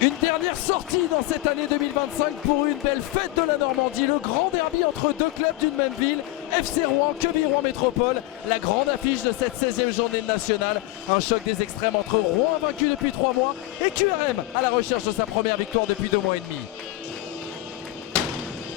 Une dernière sortie dans cette année 2025 pour une belle fête de la Normandie. Le grand derby entre deux clubs d'une même ville, FC Rouen, Quevilly Rouen Métropole. La grande affiche de cette 16e journée de nationale. Un choc des extrêmes entre Rouen vaincu depuis 3 mois et QRM à la recherche de sa première victoire depuis 2 mois et demi.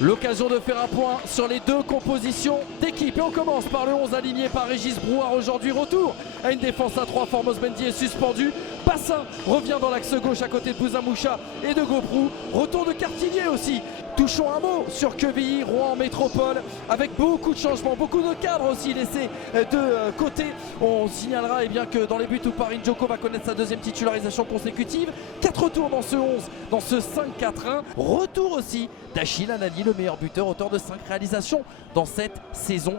L'occasion de faire un point sur les deux compositions d'équipe. Et on commence par le 11 aligné par Régis Brouard aujourd'hui. Retour à une défense à 3. Formos Mendy est suspendu. Bassin revient dans l'axe gauche à côté de Bouzamoucha et de Goprou. Retour de Cartillier aussi. Touchons un mot sur Quevilly Rouen Métropole avec beaucoup de changements, beaucoup de cadres aussi laissés de côté. On signalera bien que dans les buts où Paris Njoko va connaître sa deuxième titularisation consécutive. 4 retours dans ce 11, dans ce 5-4-1. Retour aussi d'Achille Anani, le meilleur buteur, auteur de 5 réalisations dans cette saison.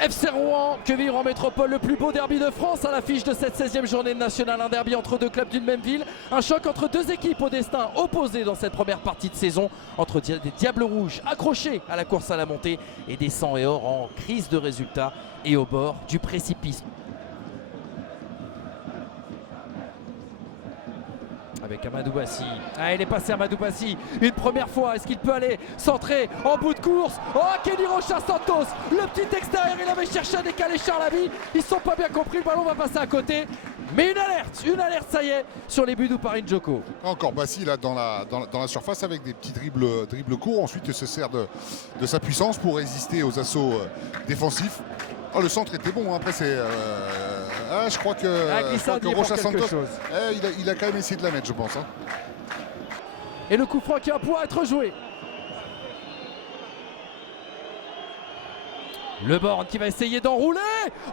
FC Rouen, Quevilly Rouen Métropole, le plus beau derby de France à l'affiche de cette 16e journée nationale. Un derby entre deux clubs d'une même ville. Un choc entre deux équipes au destin opposé dans cette première partie de saison. Entre des Diables Rouges accrochés à la course à la montée et des Sang et Or en crise de résultats et au bord du précipice. Avec Amadou Bassi. Ah, il est passé Amadou Bassi une première fois. Est-ce qu'il peut aller centrer en bout de course? Oh, Kenny Rocha Santos, le petit extérieur, il avait cherché à décaler Charles Aby. Ils ne sont pas bien compris, le ballon va passer à côté. Mais une alerte, ça y est, sur les buts d'Paris Njoko. Encore Bassi là dans la surface avec des petits dribbles courts. Ensuite il se sert de sa puissance pour résister aux assauts défensifs. Oh, le centre était bon, hein. Après c'est... je crois que Rocha Santos, il a quand même essayé de la mettre, je pense. Hein. Et le coup franc qui va pouvoir être joué. Le Born qui va essayer d'enrouler.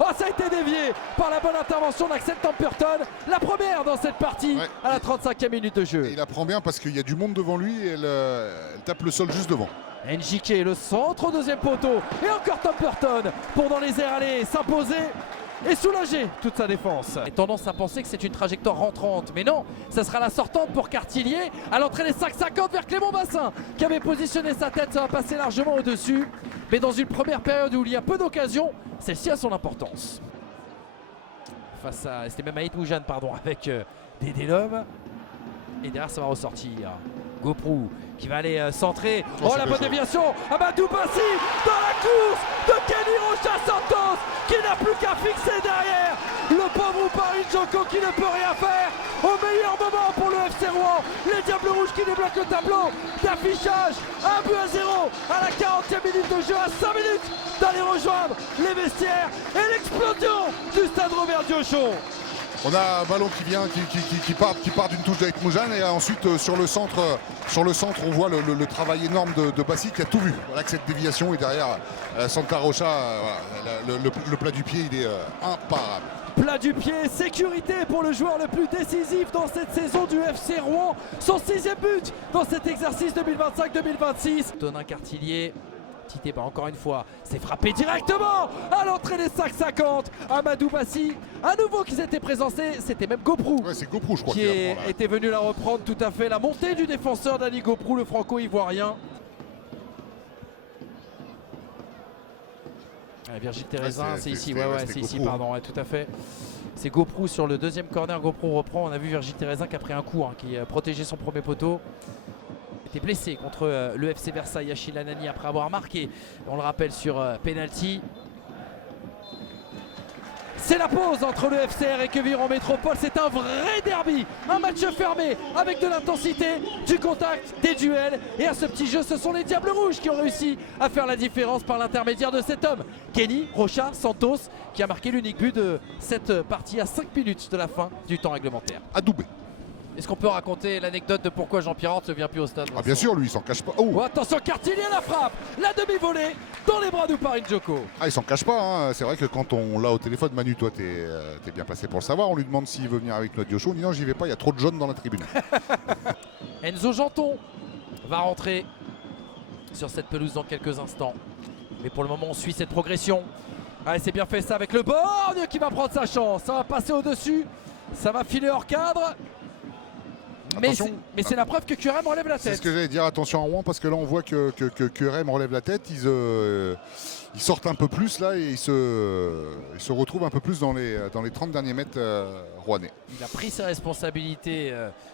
Oh, ça a été dévié par la bonne intervention d'Axel Temperton. La première dans cette partie à la 35e minute de jeu. Et il apprend bien parce qu'il y a du monde devant lui et elle tape le sol juste devant. NJK, le centre au deuxième poteau. Et encore Temperton pour dans les airs aller s'imposer et soulager toute sa défense. Et tendance à penser que c'est une trajectoire rentrante. Mais non, ça sera la sortante pour Cartillier. À l'entrée des 5-50 vers Clément Bassin qui avait positionné sa tête. Ça va passer largement au-dessus. Mais dans une première période où il y a peu d'occasions, celle-ci a son importance. Face à... C'était même Aït Moujane, pardon, avec Dédé Lhomme. Et derrière, ça va ressortir. Goprou qui va aller centrer. Oh, la bonne déviation. Amadou Bassi dans la course de Kenny Rocha Santos qui n'a plus qu'à fixer derrière. Le pauvre Paris Njoko qui ne peut rien faire. Au meilleur moment pour le FC Rouen. Les Diables Rouges qui débloquent le tableau d'affichage. 1-0 à la 40e minute de jeu, à 5 minutes d'aller rejoindre les vestiaires. Et l'explosion du stade Robert Diochon. On a un ballon qui vient, qui part d'une touche d'Aït Moujane et ensuite sur le centre on voit le travail énorme de Bassi qui a tout vu. Voilà que cette déviation et derrière Santa Rocha, le plat du pied il est imparable. Plat du pied, sécurité pour le joueur le plus décisif dans cette saison du FC Rouen. Son 6e but dans cet exercice 2025-2026. Tonin Cartillier. Petit débat encore une fois, c'est frappé directement à l'entrée des 5-50. Amadou Bassi, à nouveau qui s'était présenté, c'était même Goprou. Ouais, c'est Goprou, je crois, qui était venu la reprendre tout à fait. La montée du défenseur Dani Goprou, le franco-ivoirien. Virgile Thérézin, c'est ici, c'est ici, pardon, tout à fait. C'est Goprou sur le deuxième corner, Goprou reprend. On a vu Virgile Thérézin qui a pris un coup, qui a protégé son premier poteau. Était blessé contre le FC Versailles, Achille Anani, après avoir marqué, on le rappelle, sur penalty. C'est la pause entre le FCR et Quevilly Rouen Métropole. C'est un vrai derby, un match fermé avec de l'intensité, du contact, des duels. Et à ce petit jeu, ce sont les Diables Rouges qui ont réussi à faire la différence par l'intermédiaire de cet homme, Kenny Rocha Santos, qui a marqué l'unique but de cette partie à 5 minutes de la fin du temps réglementaire. Adoubé. Est-ce qu'on peut raconter l'anecdote de pourquoi Jean-Pierre Horte ne vient plus au stade? Bien sûr, lui, il s'en cache pas. Oh, attention, Cartillier, la frappe, la demi-volée dans les bras de Paris Njoko. Il s'en cache pas. Hein. C'est vrai que quand on l'a au téléphone, Manu, toi, t'es bien placé pour le savoir. On lui demande s'il veut venir avec nous à Diochon. On dit non, j'y vais pas, il y a trop de jaunes dans la tribune. Enzo Janton va rentrer sur cette pelouse dans quelques instants. Mais pour le moment, on suit cette progression. Allez, c'est bien fait ça avec le Borgne qui va prendre sa chance. Ça va passer au-dessus, ça va filer hors cadre. Attention. Mais c'est la preuve que QRM relève la C'est tête. ce que j'allais dire, attention à Rouen, parce que là on voit que QRM relève la tête, ils sortent un peu plus là et ils se retrouvent un peu plus dans les 30 derniers mètres rouennais. Il a pris ses responsabilités,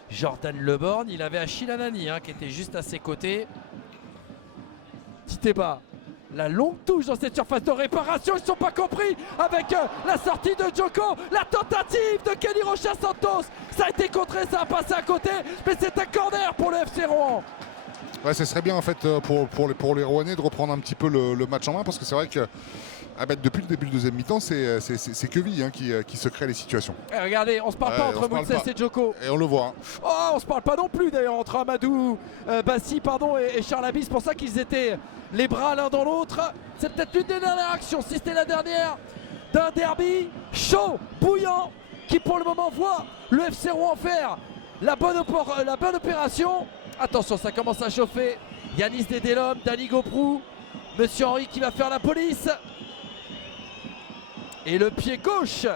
Jordan Leborgne. Il avait Achille Anani qui était juste à ses côtés. Titeba, la longue touche dans cette surface de réparation, ils ne sont pas compris avec la sortie de Djoko, la tentative de Kenny Rocha Santos. Ça a été contré, ça a passé à côté, mais c'est un corner pour le FC Rouen. Ouais, ce serait bien en fait pour les Rouennais de reprendre un petit peu le match en main, parce que c'est vrai que depuis le début du deuxième mi-temps, c'est Queville qui se crée les situations. Et regardez, on se parle pas entre Mounses et Djoko. Et on le voit. Oh, on se parle pas non plus d'ailleurs entre Amadou Bassi et Charles Abbey. C'est pour ça qu'ils étaient les bras l'un dans l'autre. C'est peut-être l'une des dernières actions, si c'était la dernière, d'un derby chaud, bouillant, qui pour le moment voit le FC Rouen faire la bonne opération. Attention, ça commence à chauffer. Yanis Dedelhomme, Dani Goprou, Monsieur Henry qui va faire la police. Et le pied gauche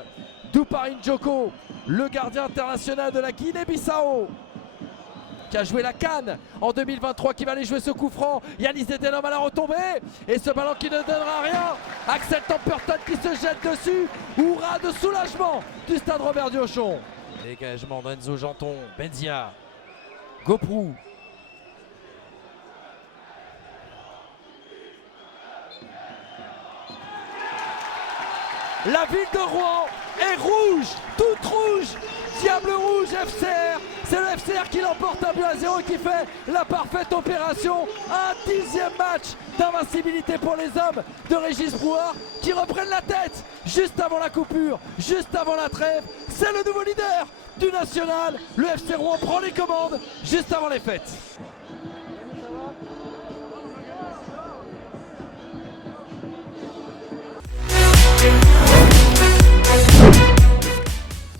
d'Ouparin Djoko, le gardien international de la Guinée-Bissau, qui a joué la CAN en 2023, qui va aller jouer ce coup franc. Yanis Dedelhomme à la retombée. Et ce ballon qui ne donnera rien. Axel Temperton qui se jette dessus. Hurrah de soulagement du stade Robert Diochon. Dégagement d'Enzo Janton, Benzia, Goprou. La ville de Rouen est rouge, toute rouge. Diable rouge FCR. C'est le FCR qui l'emporte 1-0 et qui fait la parfaite opération. Un 10e match d'invincibilité pour les hommes de Régis Brouard qui reprennent la tête juste avant la coupure, juste avant la trêve. C'est le nouveau leader du national. Le FC Rouen prend les commandes juste avant les fêtes.